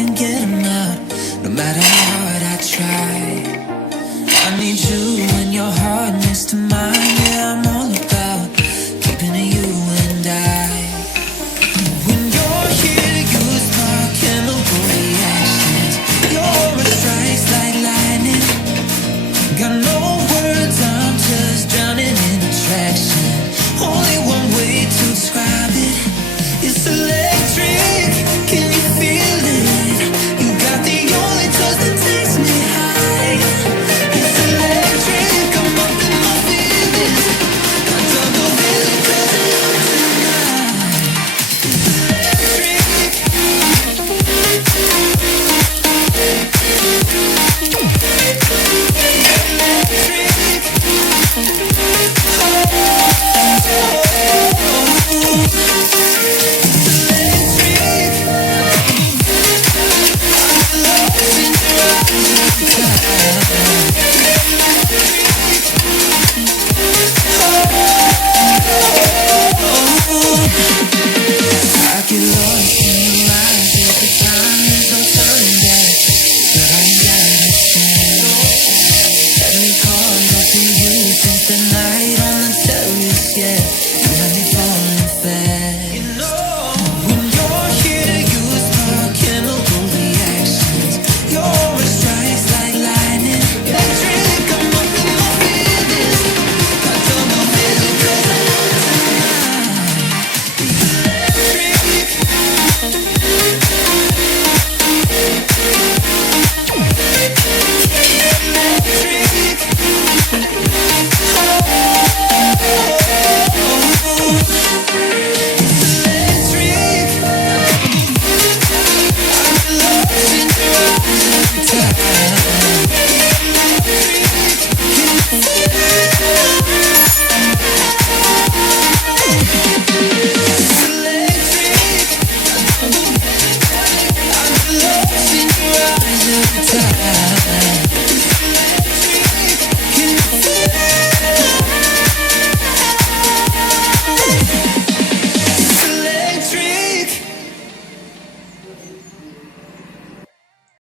can't get enough. No matter how hard I try, I need you and your heart next to mine. Yeah, I'm all about keeping it you and I. When you're here, you spark chemical reactions. Your aura strikes like lightning. Got no words, I'm just drowning in attraction. Only one way to describe it. It's electric. Can you feel it? You got the only touch that takes me high. It's electric. I'm up in my feelings. I don't know really 'cause I love tonight. It's electric. I get lost in your eyes every time. There's no turning back. But I understand. Let me call up to you since the night on the terrace. Yeah, you had me falling fast. You know, when you're here, you spark chemical reactions. Your aura strikes like lightning. Electric, I'm up in my feelings. I don't know really 'cause I love tonight. It's electric. Lost in your eyes every time.